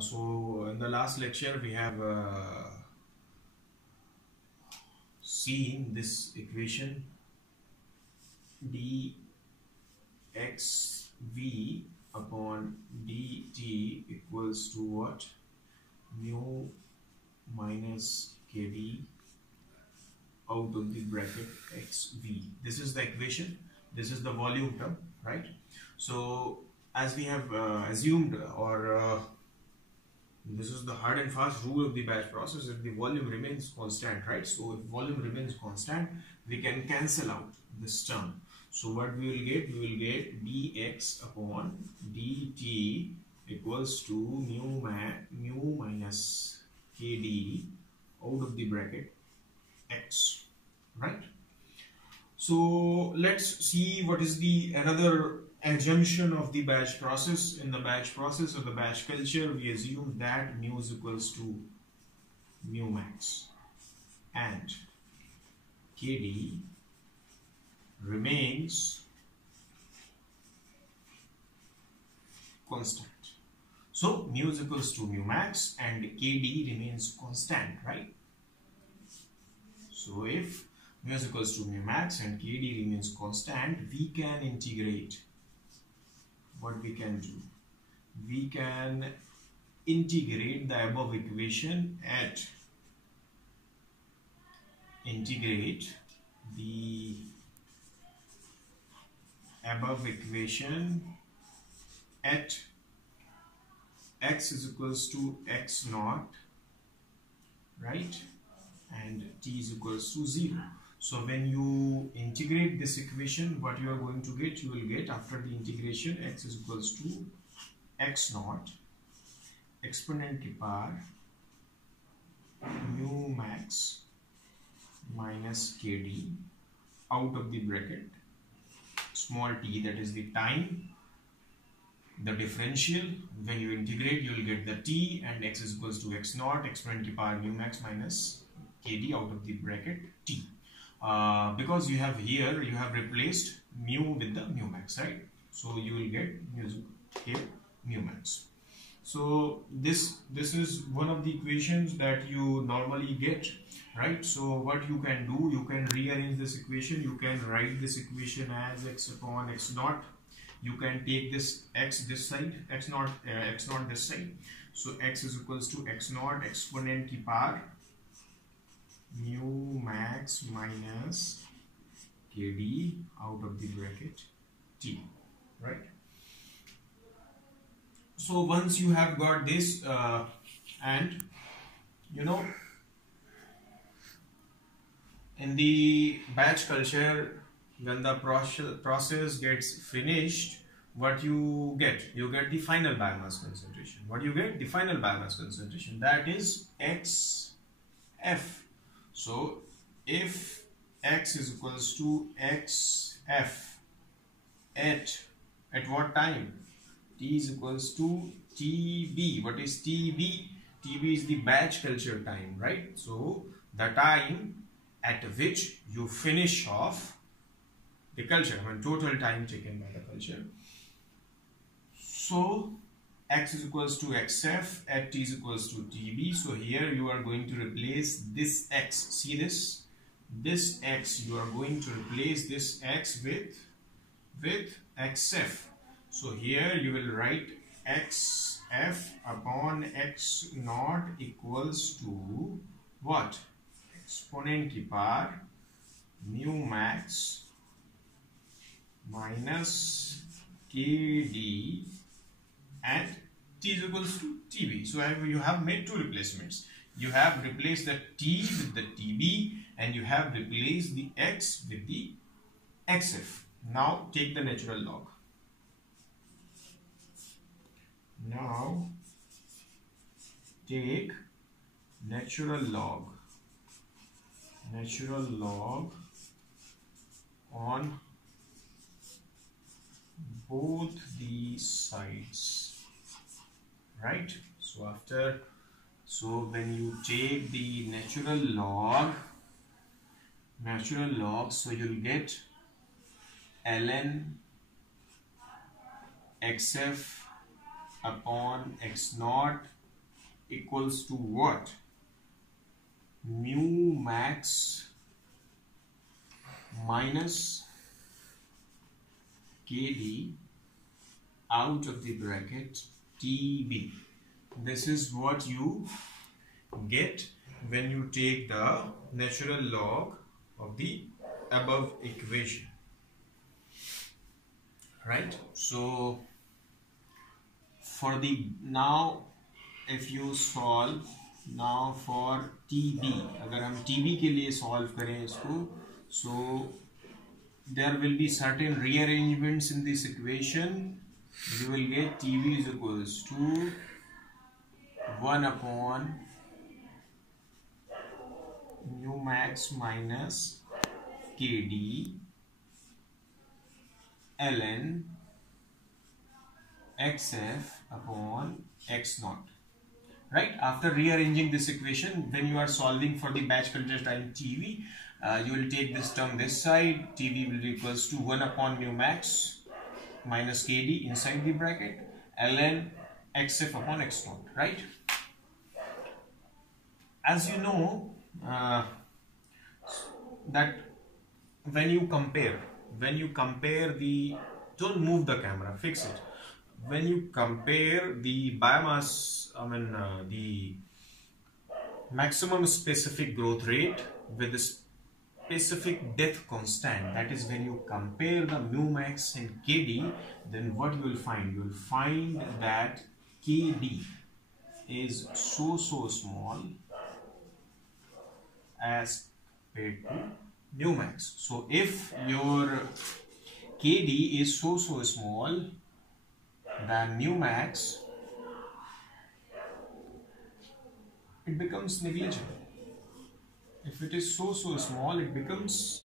So in the last lecture we have seen this equation dxv upon dt equals to what? Mu minus kd out of the bracket xv. This is the equation. This is the volume term, right? So as we have assumed, or this is the hard and fast rule of the batch process, if the volume remains constant, right? So if volume remains constant, we can cancel out this term. So what we will get? We will get dx upon dt equals to mu minus kd out of the bracket x, right? So let's see what is the another assumption of the batch process. In the batch process or the batch culture, we assume that mu is equals to mu max and kd remains constant. So mu is equals to mu max and kd remains constant, right? So if mu is equals to mu max and kd remains constant, we can integrate. What we can do? We can integrate the above equation at x is equals to x naught, right? And t is equals to 0. So when you integrate this equation, what you are going to get? You will get, after the integration, x is equals to x naught exponent की power mu max minus kd out of the bracket small t, that is the time, the differential. When you integrate, you will get the t, and x is equals to x naught exponent की power mu max minus kd out of the bracket t. Because you have here, you have replaced mu with the mu max, right? So you will get mu max. So this is one of the equations that you normally get, right? So what you can do, you can rearrange this equation. You can write this equation as x upon x naught. You can take this x this side, x naught this side. So x is equals to x naught exponent की power mu max minus kd out of the bracket t, right? So once you have got this, and you know, in the batch culture, when the process gets finished, what you get? You get the final biomass concentration. What you get? The final biomass concentration, that is xf. So if x is equals to xf at what time? T is equals to TB. What is TB? TB is the batch culture time, right? So the time at which you finish off the culture, I mean total time taken by the culture. So x is equals to xf at t is equals to tb. So here you are going to replace this x. See this x, you are going to replace this x with xf. So here you will write xf upon x naught equals to what? Exponent की power mu max minus kd and t is equals to tb. So you have made two replacements. You have replaced the t with the tb and you have replaced the x with the xf. Now take the natural log. Now take natural log on both the sides, right? So when you take the natural log, so you'll get ln xf upon x naught equals to what? Mu max minus KD out of the bracket TB. This is what you get when you take the natural log of the above equation, right? So for the now, if you solve now for TB, अगर हम TB के लिए solve करें इसको, so there will be certain rearrangements in this equation. You will get TB is equals to 1 upon mu max minus KD ln xf upon x naught. Right? After rearranging this equation, when you are solving for the batch filter time TV, you will take this term this side. TV will be equals to 1 upon mu max minus KD inside the bracket ln xf upon x naught. Right? As you know, that when you compare the, don't move the camera, fix it. When you compare the biomass, the maximum specific growth rate with the specific death constant, that is when you compare the mu max and KD, then what you will find? You will find that KD is so small as compared to mu max. So if your KD is so small than mu max, it becomes negligible. If it is so small, it becomes